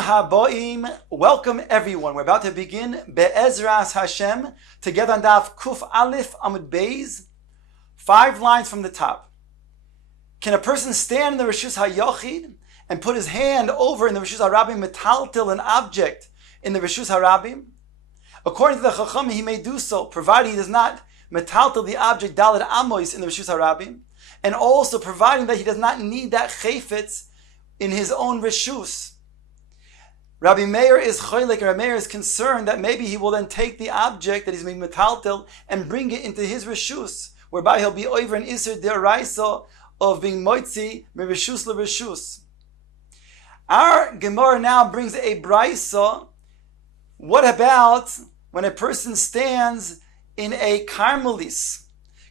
Bruchim haboim, welcome everyone. We're about to begin Be'ezras Hashem, together on Daf Kuf Aleph Amud Beis, 5 lines from the top. Can a person stand in the Rishus HaYochid and put his hand over in the Rishus HaRabim, metaltil an object in the Rishus HaRabim? According to the Chacham, he may do so, providing he does not metaltil the object Dalet Amos in the Rishus HaRabim, and also providing that he does not need that chayfetz in his own Rishus. Rabbi Meir is choylek, and Rabbi Meir is concerned that maybe he will then take the object that he's being metaltel and bring it into his Rishus, whereby he'll be over an Isser D'Oraisa of being moitzi mi Rishus leRishus. Our Gemara now brings a Braisa. What about when a person stands in a Carmelis?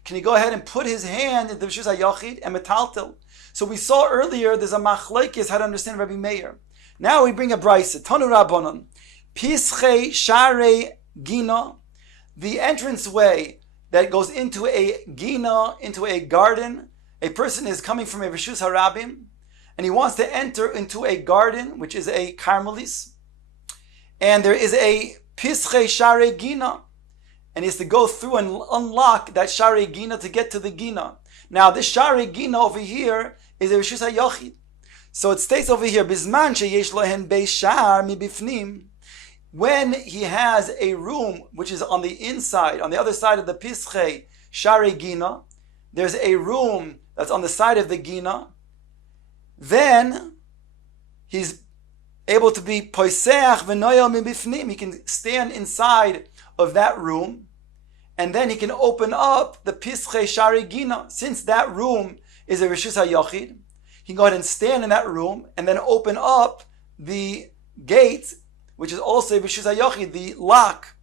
Can he go ahead and put his hand into the Rishus HaYochid and metaltel? So we saw earlier there's a machlekes how to understand Rabbi Meir. Now we bring a brayse. Tanu Rabbanon, Pischei Sharei Gina, the entranceway that goes into a Gina, into a garden. A person is coming from a Rishus HaRabim, and he wants to enter into a garden, which is a Carmelis. And there is a Pischei Sharei Gina, and he has to go through and unlock that Sharei Gina to get to the Gina. Now this Sharei Gina over here is a Rishus HaYochid. So it states over here, Bizman sheyesh lohen beishar mibifnim, when he has a room which is on the inside, on the other side of the Pischei Sharei Gina, there's a room that's on the side of the Gina, then he's able to be poiseach v'noyel mibifnim. He can stand inside of that room, and then he can open up the Pischei Sharei Gina. Since that room is a Rishus HaYochid, he can go ahead and stand in that room and then open up the gate, which is also a Rishus HaYochid, the lock.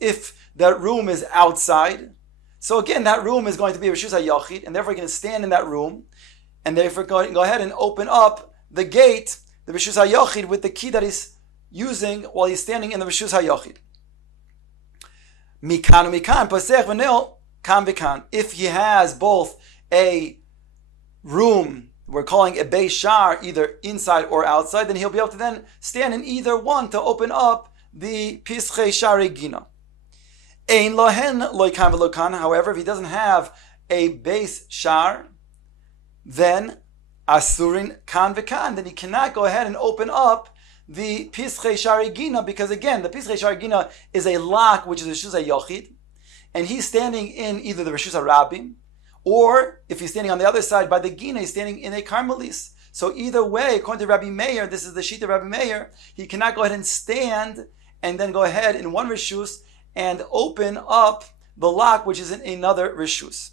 If that room is outside, so again, that room is going to be a Rishus HaYochid, and therefore he can stand in that room, and therefore go ahead and open up the gate, the Rishus HaYochid, with the key that he's using while he's standing in the Rishus HaYochid. If he has both a room, we're calling a Beis Shar, either inside or outside, then he'll be able to then stand in either one to open up the Pischei Sharei Gina. Ein lohen loikan v'lokan. However, if he doesn't have a Beis Shar, then asurin kan v'kan, then he cannot go ahead and open up the Pischei Sharei Gina, because again, the Pischei Sharei Gina is a lock, which is a Rishus HaYochid, and he's standing in either the Rishus HaRabim, or if he's standing on the other side by the Gina, he's standing in a Carmelis. So either way, according to Rabbi Meir, this is the sheet of Rabbi Meir, he cannot go ahead and stand and then go ahead in one Rishus and open up the lock, which is in another Rishus.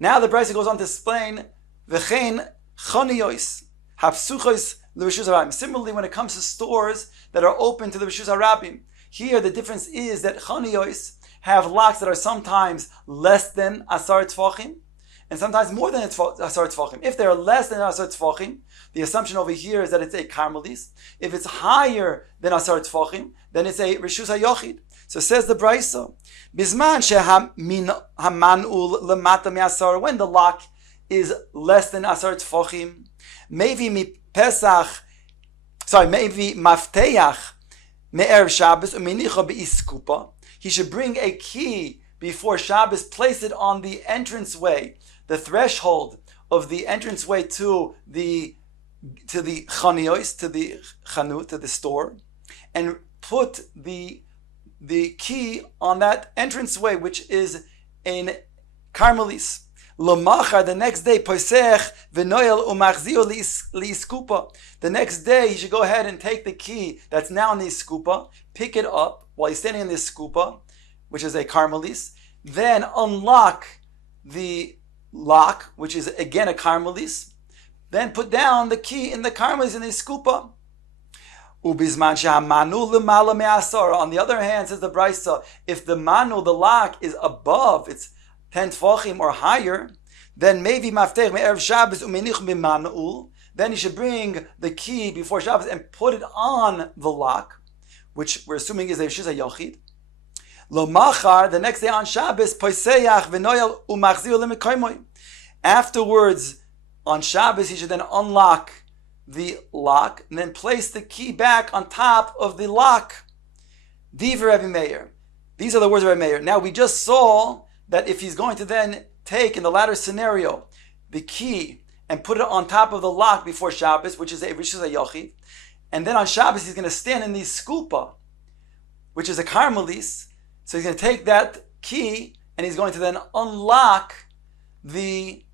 Now the Brisa goes on to explain, V'chein choniyos, hapsuchos l'Rishus HaRabim. Similarly, when it comes to stores that are open to the Rishus HaRabim, here the difference is that choniyos have locks that are sometimes less than asar tfachim, and sometimes more than asar tfachim. If they're less than asar tfachim, the assumption over here is that it's a Carmelis. If it's higher than asar tfachim, then it's a Rishus HaYochid. So says the Brisa, Bizman shehamanul lemata me'asar, when the lock is less than asar tfachim, maybe mafteach me'erev Shabbos u'menicha be'iskupa, he should bring a key before Shabbos, place it on the entranceway, the threshold of the entranceway to the chaniyos, to the chanut, to the store, and put the key on that entranceway, which is in Carmelis. Lomachar, the next day, poisech v'noyel umachzio liiskupa. The next day, he should go ahead and take the key that's now in the iskupa, pick it up while he's standing in this skupa, which is a Carmelis, then unlock the lock, which is again a Carmelis, then put down the key in the Carmelis in the skupa. Ubizman shehamanu lemala me'asar. On the other hand, says the Brisa, if the manu, the lock, is above, it's 10 tfachim or higher, then maybe maftech me'erev Shabbos u'menich b'manu, then you should bring the key before Shabbos and put it on the lock, which we're assuming is a Rishus HaYochid. Lo machar, the next day on Shabbos, poiseyach v'noyel umachzir lemekaymoy. Afterwards, on Shabbos, he should then unlock the lock and then place the key back on top of the lock. Diva Rebbe Meir. These are the words of Rebbe Meir. Now we just saw that if he's going to then take, in the latter scenario, the key and put it on top of the lock before Shabbos, which is a Rishus HaYochid, and then on Shabbos he's going to stand in the skupa, which is a Karmelis. So he's going to take that key and he's going to then unlock the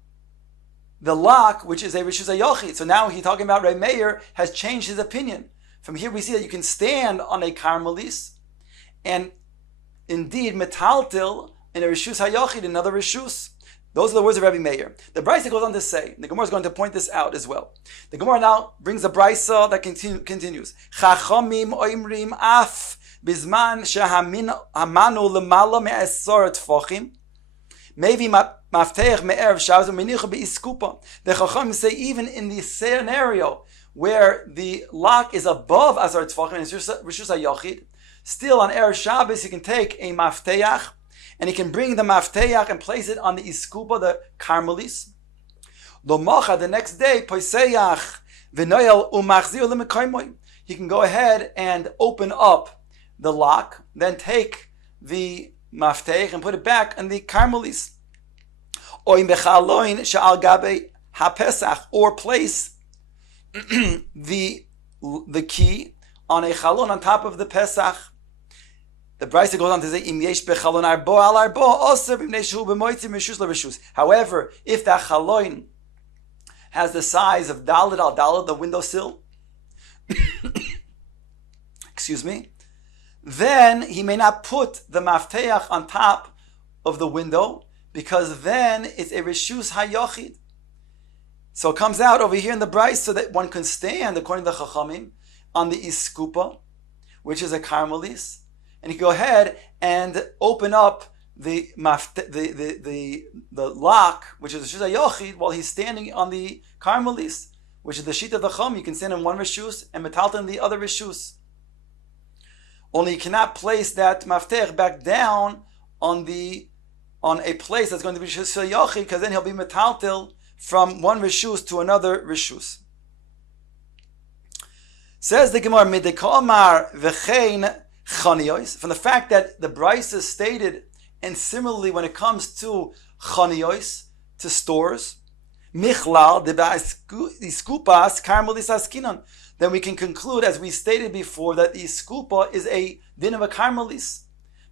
lock, which is a Rishus HaYochid. So now he's talking about Rebbe Meir has changed his opinion. From here we see that you can stand on a Karmelis and indeed metaltil in a Rishus HaYochid, another Rishus. Those are the words of Rebbe Meir. The Brisa goes on to say, the Gemara is going to point this out as well. The Gemara now brings a Brisa that continues. Chachamim oimrim af bizman shehamanu lemala me'esor tfachim maybe mafteach me'erev Shabbos u'menicha be'iskupa. The Chachamim say even in the scenario where the lock is above Asar Tfachim and Rishus HaYochid, still on Erev Shabbos he can take a mafteach and he can bring the mafteach and place it on the iskupa, the Karmelis. Lomacha, the next day, poiseyach v'noyel umachzir lemekaymoy. He can go ahead and open up the lock, then take the mafteach and put it back on the Karmelis. Oim bechaloin she'al gabe hapesach, or place the key on a chalon on top of the Pesach. The Brisa goes on to say, Im yesh bechalon arbo al arbo oser b'mnei shehu b'moitzim rishus l'rishus. However, if that chalon has the size of daled al daled, the windowsill, excuse me, then he may not put the mafteach on top of the window, because then it's a rishus hayochid. So it comes out over here in the Brisa so that one can stand, according to the Chachamim, on the iskupa, which is a Karmelis, and he can go ahead and open up the lock, which is the Rishus HaYochid, while he's standing on the Karmelis, which is the sheet of the Chum. You can stand in one Rishus and metalta in the other Rishus. Only you cannot place that maftech back down on a place that's going to be Rishus HaYochid, because then he'll be metaltil from one Rishus to another Rishus. Says the Gemara, Midekomar v'chein chaniyos, from the fact that the Brisa stated, and similarly when it comes to chaniyos, to stores, Michlal de iskupas karmelis askinon, then we can conclude, as we stated before, that the iskupa is a din of a karmelis,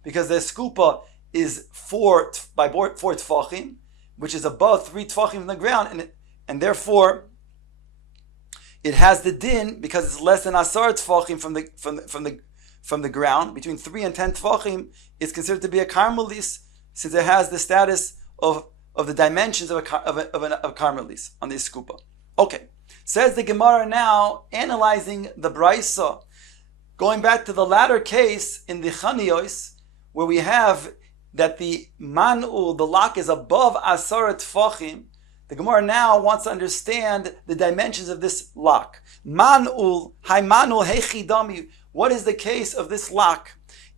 because the iskupa is four tfachim, which is above 3 tfachim from the ground, and therefore it has the din because it's less than asar tfachim from the ground. Between 3 and 10 tfachim is considered to be a karmelis, since it has the status of the dimensions of a karmelis on the skupa. Okay, says the Gemara now, analyzing the Brisa, going back to the latter case in the chaniyos, where we have that the man'ul, the lock, is above asar tfachim. The Gemara now wants to understand the dimensions of this lock. Man'ul, hay man'ul hechidami. What is the case of this lock?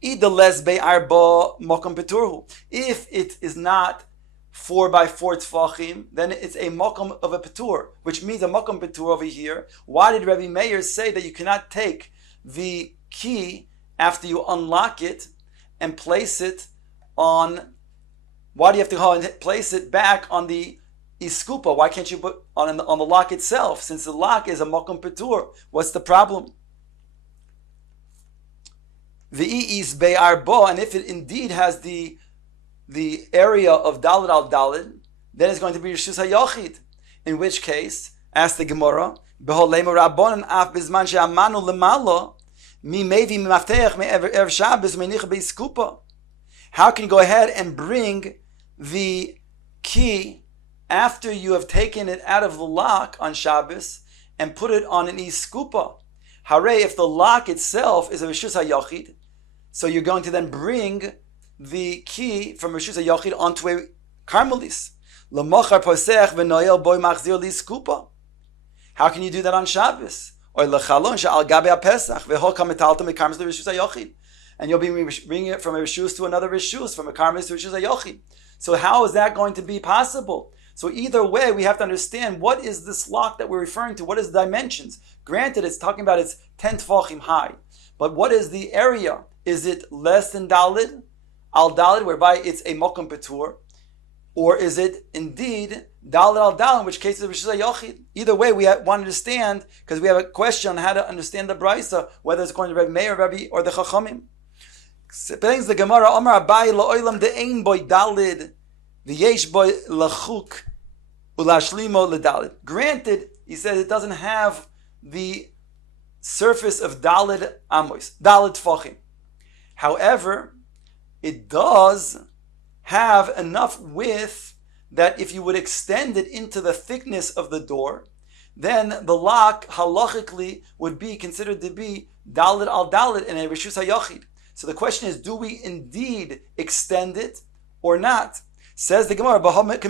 Idales be'arba mokom peturhu. If it is not 4 by 4 tfachim, then it's a mokom of a petur, which means a mokom petur over here. Why did Rebbe Meir say that you cannot take the key after you unlock it and place it on? Why do you have to go and place it back on the iskupa? Why can't you put on the lock itself? Since the lock is a mokom petur, what's the problem? The is be'arba, and if it indeed has the area of daled al daled, then it's going to be Rishus HaYochid. In which case, ask the Gemara, Beholema Rabbanan af bizman she'amanu lemala mi mevi mafteach me'ev Shabbos me'nicha be'iskupa. How can you go ahead and bring the key after you have taken it out of the lock on Shabbos and put it on an iskupa? Hare, if the lock itself is a Rishus HaYochid, so you're going to then bring the key from Rishus HaYochid onto a Karmelis. L'mochar posech v'noyel boy machzir l'iskupa. How can you do that on Shabbos? Or l'chalon she'al gabe ha'pesach v'ho kametalta mekarmelis l'Rishus HaYochid. And you'll be bringing it from a Rishus to another Rishus, from a Karmelis to Rishus HaYochid. So how is that going to be possible? So either way, we have to understand what is this lock that we're referring to, what is the dimensions. Granted, it's talking about it's 10 tefachim high, but what is the area? Is it less than dalid, al dalid, whereby it's a mokum petur, or is it indeed dalid al dalid, in which case it's a yochid? Either way, we want to understand, because we have a question on how to understand the brisa, whether it's according to Rabbi Meir, Rabbi, or the Chachamim. Brings the Gemara, Amar Abai la'olam de'ein boy dalid, v'yesh boy lachuk, ulashlimo ledalid. Granted, he says it doesn't have the surface of dalid amos, dalid tfachim. However, it does have enough width that if you would extend it into the thickness of the door, then the lock halachically would be considered to be dalid al dalid in a reshus hayachid. So the question is, do we indeed extend it or not? Says the Gemara, and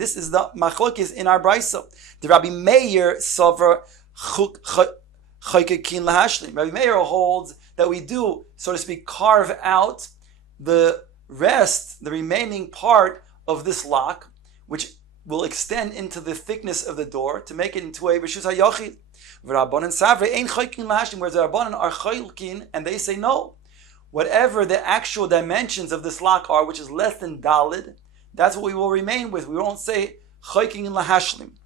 this is the machlokes in our brisa. The Rabbi Meir sover chaykekin lahashlim. Rabbi Meir holds that we do, so to speak, carve out the rest, the remaining part of this lock, which will extend into the thickness of the door to make it into a reshus hayachid. V'rabbanan savre ein chaykin lahashlim, whereas the Rabbanan are chaykin, and they say no. Whatever the actual dimensions of this lock are, which is less than dalid, that's what we will remain with. We won't say chaykin lahashlim.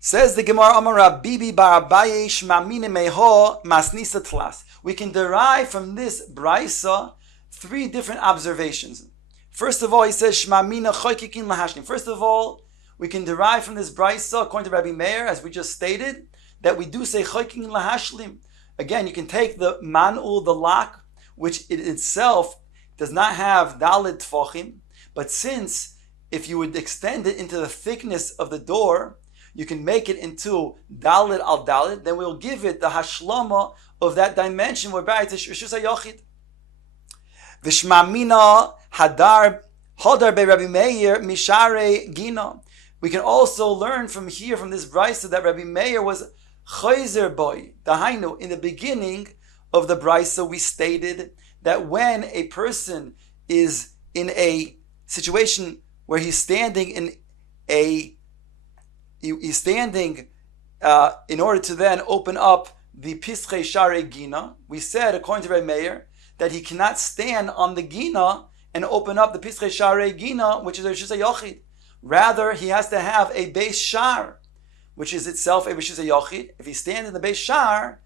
Says the Gemara, Amar Rabbibi bar Abaye shmamine meho masnisa tlas. We can derive from this brisa 3 different observations. First of all, he says shmamina chaykin lahashlim. First of all, we can derive from this brisa, according to Rabbi Meir, as we just stated, that we do say chaykin lahashlim. Again, you can take the man'ul, the lock, which it itself does not have dalid tfachim, but since if you would extend it into the thickness of the door, you can make it into dalid al dalid, then we'll give it the hashlama of that dimension whereby it's a reshus hayachid. V'shmamina hadar be Rabbi Meir mishare gina. We can also learn from here, from this brisa, that Rabbi Meir was chayzer boy. Dahainu, in the beginning of the brisa, we stated that when a person is in a situation where he's standing in order to then open up the Pischei Share Gina, we said, according to Rabbi Meir, that he cannot stand on the Gina and open up the Pischei Share Gina, which is a Reshus HaYachid. Rather, he has to have a Beis Shar, which is itself a Reshus HaYachid. If he stands in the Beis Shar,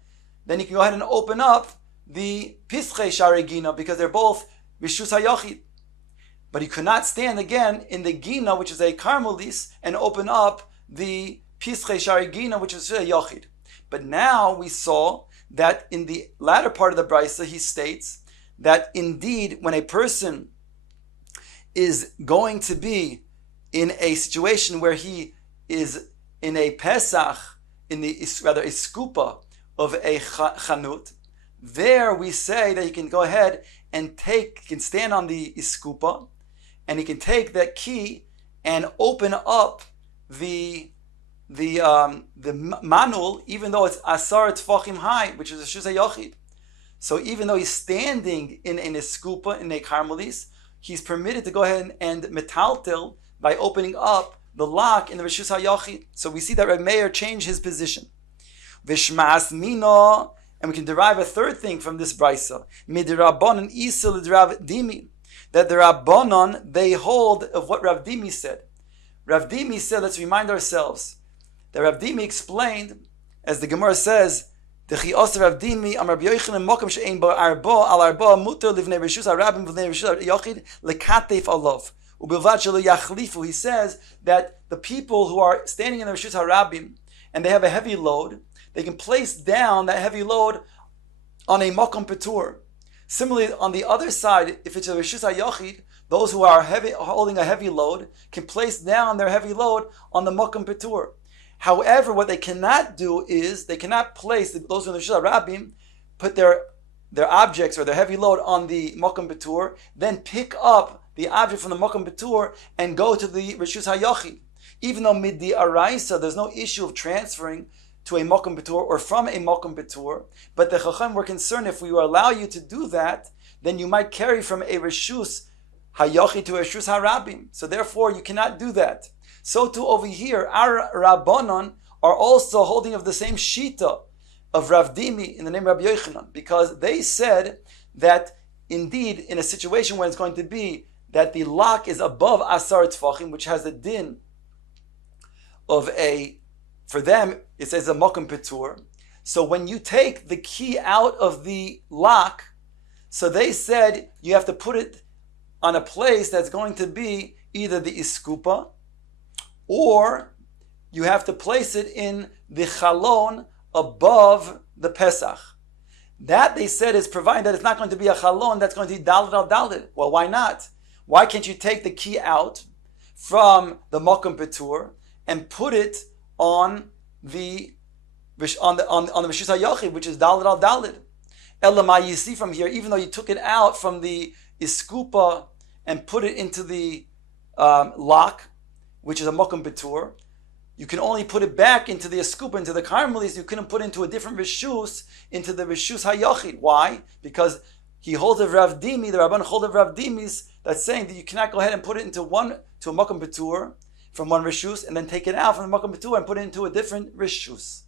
then he can go ahead and open up the Pischei Share Gina, because they're both Reshus HaYachid. But he could not stand again in the Gina, which is a Karmelis, and open up the Pischei Share Gina, which is a Yachid. But now we saw that in the latter part of the Brisa, he states that indeed, when a person is going to be in a situation where he is in a Pesach, a skupa of a chanut, there we say that he can go ahead and can stand on the skupa, and he can take that key and open up the manul, even though it's asar tfachim high, which is a shus hayachid. So even though he's standing in a skupa, in a karmelis, he's permitted to go ahead and metaltel by opening up the lock in the reshus hayachid. So we see that Reb Meir changed his position. Vishmas mina, and we can derive a third thing from this brisa. Midrabanan isa l'Rav Dimi, that the Rabbanon, they hold of what Rav Dimi said. Rav Dimi said, let's remind ourselves, that Rav Dimi explained, as the Gemara says, he said that the people who are standing in the Reshus HaRabim and they have a heavy load, they can place down that heavy load on a Makom Petur. Similarly, on the other side, if it's a Reshus HaYachid, those who are holding a heavy load can place down their heavy load on the Makom Petur. However, what they cannot do is, they cannot place, those in the Reshus HaRabim, put their objects or their heavy load on the Makom Petur, then pick up the object from the Makom Petur and go to the Reshus HaYachid. Even though mid the Araisa, there's no issue of transferring to a Makom Petur or from a Makom Petur, but the Chacham were concerned if we allow you to do that, then you might carry from a Reshus hayochi to Reshus harabim. So therefore, you cannot do that. So too over here, our Rabbanon are also holding of the same shita of Rav Dimi in the name of Rabbi Yochanan, because they said that indeed in a situation when it's going to be that the lock is above Asar Tfachim, which has the din of for them, it says a Mokum Petur. So when you take the key out of the lock, so they said you have to put it on a place that's going to be either the Iskupa, or you have to place it in the Chalon above the Pesach. That, they said, is providing that it's not going to be a Chalon, that's going to be Dalit al Dalit. Well, why not? Why can't you take the key out from the Mokum Petur and put it on the Rishus HaYachid, which is Dalit al Dalit? Elamai, you see from here, even though you took it out from the Iskupa and put it into the lock, which is a Mokum Petur, you can only put it back into the Eskupa, into the Carmelis. You couldn't put it into a different Rishus, into the Rishus HaYachid. Why? Because he holds of Rav Dimi, the Rabban holds of Rav Dimi's, that's saying that you cannot go ahead and put it to a Mokum Petur from one Rishus, and then take it out from the Mokum Petur and put it into a different Rishus.